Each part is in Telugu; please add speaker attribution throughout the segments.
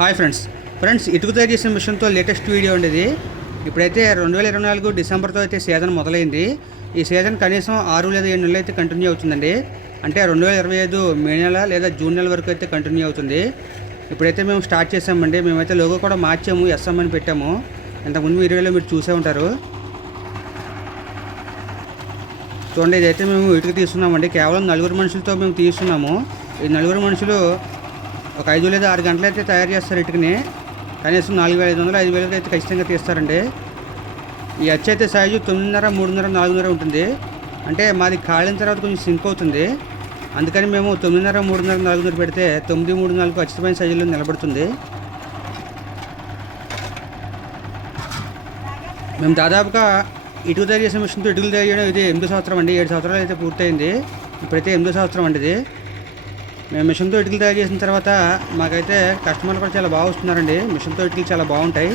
Speaker 1: Hi friends. ఫ్రెండ్స్ ఇటుకు తయారు చేసిన మిషన్తో లేటెస్ట్ వీడియో ఉండేది. ఇప్పుడైతే రెండు వేల ఇరవై నాలుగు డిసెంబర్తో అయితే సీజన్ మొదలైంది. ఈ సీజన్ కనీసం ఆరు లేదా ఏడు నెలలు అయితే కంటిన్యూ అవుతుందండి. అంటే రెండు వేల ఇరవై ఐదు మే నెల లేదా జూన్ నెల వరకు అయితే కంటిన్యూ అవుతుంది. ఇప్పుడైతే మేము స్టార్ట్ చేసామండి. మేమైతే లోగో కూడా మార్చాము ఎస్ఎం అని పెట్టాము. ఇంతకుముందు వీడియోలో మీరు చూసే ఉంటారు. చూడండి ఇదైతే మేము ఇటుక తీస్తున్నామండి కేవలం నలుగురు మనుషులతో మేము తీస్తున్నాము ఈ నలుగురు మనుషులు ఒక ఐదు లేదా ఆరు గంటలు అయితే తయారు చేస్తారు ఇటుకని. కనీసం నాలుగు వేల ఐదు వందలు ఐదు వేలకి అయితే ఖచ్చితంగా తీస్తారండి. ఈ అచ్చు అయితే సైజు తొమ్మిదిన్నర మూడున్నర నాలుగున్నర ఉంటుంది. అంటే మాది కాలిన తర్వాత కొంచెం సింక్ అవుతుంది. అందుకని మేము తొమ్మిదిన్నర మూడున్నర నాలుగున్నర పెడితే తొమ్మిది మూడు నాలుగు ఖచ్చితమైన సైజులో నిలబడుతుంది. మేము దాదాపుగా ఇటుకు తయారు చేసే మిషన్తో ఇటుకలు తయారు చేయడం ఇది ఎనిమిది సంవత్సరం అండి. ఏడు సంవత్సరాలు అయితే పూర్తయింది. ఇప్పుడైతే ఎనిమిదో సంవత్సరం అండి ఇది. మేము మిషన్తో ఇటుకలు తయారు చేసిన తర్వాత మాకైతే కస్టమర్లు కూడా చాలా బాగా వస్తున్నారండి. మిషన్తో ఇటుకలు చాలా బాగుంటాయి.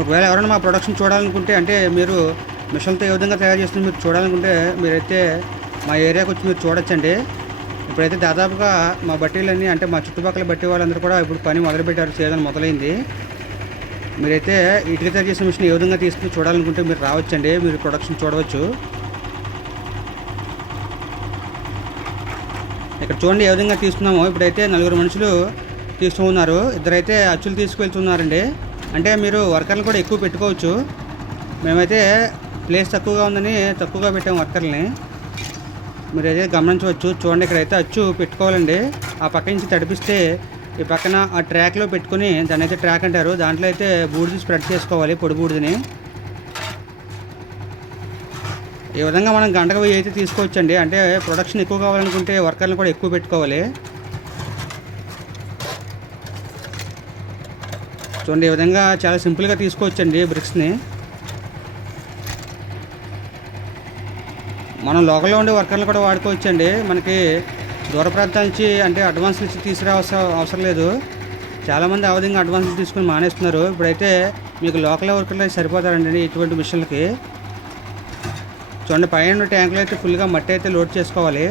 Speaker 1: ఒకవేళ ఎవరైనా మా ప్రొడక్షన్ చూడాలనుకుంటే అంటే మీరు మిషన్తో ఏ విధంగా తయారు చేస్తుంది మీరు చూడాలనుకుంటే మీరైతే మా ఏరియాకి వచ్చి మీరు చూడొచ్చండి. ఇప్పుడైతే దాదాపుగా మా బట్టీలన్నీ అంటే మా చుట్టుపక్కల బట్టి వాళ్ళందరూ కూడా ఇప్పుడు పని మొదలుపెట్టారు సీజన్ మొదలైంది. మీరైతే ఇటుక తయారు చేసిన మిషన్ ఏ విధంగా తీసుకుని చూడాలనుకుంటే మీరు రావచ్చండి. మీరు ప్రొడక్షన్ చూడవచ్చు. ఇక్కడ చూడండి ఏ విధంగా తీసుకున్నామో ఇప్పుడైతే నలుగురు మనుషులు తీస్తూ ఉన్నారు. ఇద్దరైతే అచ్చులు తీసుకువెళ్తున్నారండి. అంటే మీరు వర్కర్లు కూడా ఎక్కువ పెట్టుకోవచ్చు. మేమైతే ప్లేస్ తక్కువగా ఉందని తక్కువగా పెట్టాము వర్కర్ని మీరు అయితే గమనించవచ్చు. చూడండి ఇక్కడైతే అచ్చు పెట్టుకోవాలండి. ఆ పక్క నుంచి తడిపిస్తే ఈ పక్కన ఆ ట్రాక్లో పెట్టుకుని దాన్ని అయితే ట్రాక్ అంటారు. దాంట్లో అయితే బూడిది స్ప్రెడ్ చేసుకోవాలి పొడి బూడిదని. ఈ విధంగా మనం గంటకు వెయ్యి అయితే తీసుకోవచ్చండి. అంటే ప్రొడక్షన్ ఎక్కువ కావాలనుకుంటే వర్కర్లు కూడా ఎక్కువ పెట్టుకోవాలి. చూడండి ఈ విధంగా చాలా సింపుల్గా తీసుకోవచ్చండి బ్రిక్స్ని మనం లోకల్లో ఉండే వర్కర్లు కూడా వాడుకోవచ్చండి. మనకి దూర ప్రాంతం నుంచి అంటే అడ్వాన్స్ నుంచి తీసుకురావాల్సిన అవసరం లేదు. చాలామంది ఆ విధంగా అడ్వాన్స్ తీసుకుని మానేస్తున్నారు. ఇప్పుడైతే మీకు లోకల్ వర్కర్లు అయితే సరిపోతారండి ఇటువంటి మిషన్లకి. చూడండి పైన ట్యాంకులో అయితే ఫుల్గా మట్టి అయితే లోడ్ చేసుకోవాలి.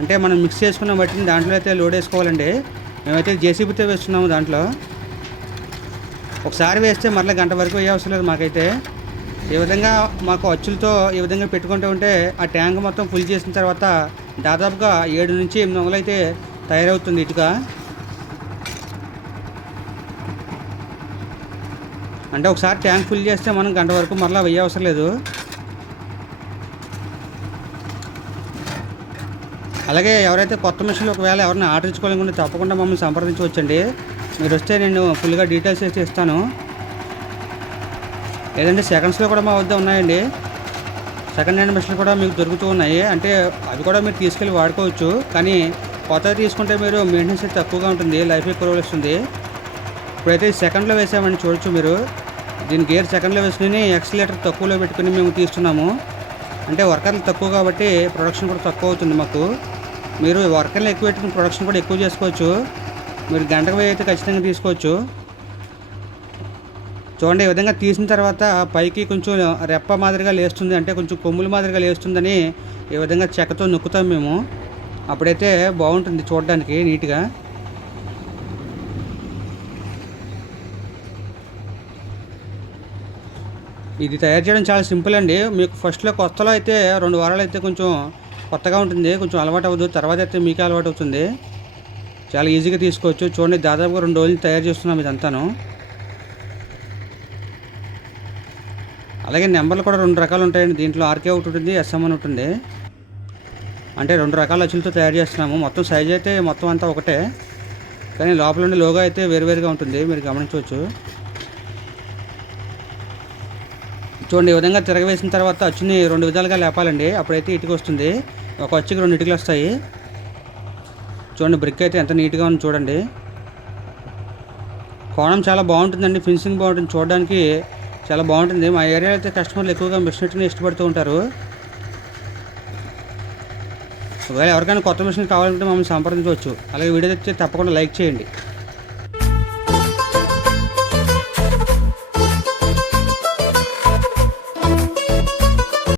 Speaker 1: అంటే మనం మిక్స్ చేసుకున్న మట్టిని దాంట్లో అయితే లోడ్ వేసుకోవాలండి మేమైతే జేసీబీతో వేస్తున్నాము దాంట్లో. ఒకసారి వేస్తే మరలా గంట వరకు వేయ అవసరం లేదు మాకైతే. ఈ విధంగా మాకు అచ్చులతో ఈ విధంగా పెట్టుకుంటూ ఉంటే ఆ ట్యాంక్ మొత్తం ఫుల్ చేసిన తర్వాత దాదాపుగా ఏడు నుంచి ఎనిమిది వందలు అయితే తయారవుతుంది ఇటుక. అంటే ఒకసారి ట్యాంక్ ఫుల్ చేస్తే మనం గంట వరకు మరలా వెయ్య అవసరం లేదు. అలాగే ఎవరైతే కొత్త మిషన్లు ఒకవేళ ఎవరైనా ఆర్డర్ ఇచ్చుకోవాలనుకుంటే తప్పకుండా మమ్మల్ని సంప్రదించవచ్చండి. మీరు వస్తే నేను ఫుల్గా డీటెయిల్స్ వేసి ఇస్తాను. లేదంటే సెకండ్స్లో కూడా మా వద్ద ఉన్నాయండి. సెకండ్ హ్యాండ్ మిషన్లు కూడా మీకు దొరుకుతూ ఉన్నాయి. అంటే అవి కూడా మీరు తీసుకెళ్ళి వాడుకోవచ్చు. కానీ కొత్తవి తీసుకుంటే మీరు మెయింటెనెన్స్ అయితే తక్కువగా ఉంటుంది. లైఫ్ ఎక్కువ వస్తుంది ఇప్పుడైతే సెకండ్లో వేసామని చూడొచ్చు మీరు. దీని గేర్ సెకండ్లో వేసుకుని ఎక్సిలేటర్ తక్కువలో పెట్టుకుని మేము తీస్తున్నాము. అంటే వర్కర్లు తక్కువ కాబట్టి ప్రొడక్షన్ కూడా తక్కువ అవుతుంది మాకు. మీరు వర్కర్లు ఎక్కువ పెట్టుకుని ప్రొడక్షన్ కూడా ఎక్కువ చేసుకోవచ్చు. మీరు గంటకు వెయ్యి అయితే ఖచ్చితంగా తీసుకోవచ్చు. చూడండి ఈ విధంగా తీసిన తర్వాత పైకి కొంచెం రెప్ప మాదిరిగా లేస్తుంది అంటే కొంచెం కొమ్ముల మాదిరిగా లేస్తుందని ఈ విధంగా చెక్కతో నొక్కుతాం మేము. అప్పుడైతే బాగుంటుంది చూడడానికి నీట్గా. ఇది తయారు చేయడం చాలా సింపుల్ అండి. మీకు ఫస్ట్లో కొత్తలో అయితే రెండు వారాలు అయితే కొంచెం కొత్తగా ఉంటుంది కొంచెం అలవాటు అవ్వదు. తర్వాత అయితే మీకే అలవాటు అవుతుంది. చాలా ఈజీగా తీసుకోవచ్చు. చూడండి దాదాపుగా రెండు రోజులు తయారు చేస్తున్నాం ఇదంతాను. అలాగే నెంబర్లు కూడా రెండు రకాలు ఉంటాయండి. దీంట్లో ఆర్కే ఒకటి ఉంటుంది ఎస్ఎం అని ఉంటుంది. అంటే రెండు రకాల అచ్చులతో తయారు చేస్తున్నాము. మొత్తం సైజ్ అయితే మొత్తం అంతా ఒకటే. కానీ లోపల ఉండే లోగో అయితే వేరువేరుగా ఉంటుంది. మీరు గమనించవచ్చు. చూడండి ఈ విధంగా తిరగవేసిన తర్వాత అచ్చుని రెండు విధాలుగా లేపాలండి. అప్పుడైతే ఇటుక వస్తుంది. ఒక అచ్చుకి రెండు ఇటుకలు వస్తాయి. చూడండి బ్రిక్ అయితే ఎంత నీట్గా ఉంది చూడండి. కోణం చాలా బాగుంటుందండి. ఫినిషింగ్ బాగుంటుంది. చూడడానికి చాలా బాగుంటుంది. మా ఏరియాలో అయితే కస్టమర్లు ఎక్కువగా మిషన్ ఇష్టపడుతూ ఉంటారు. ఒకవేళ ఎవరికైనా కొత్త మిషన్ కావాలంటే మమ్మల్ని సంప్రదించవచ్చు. అలాగే వీడియో తెచ్చి తప్పకుండా లైక్ చేయండి.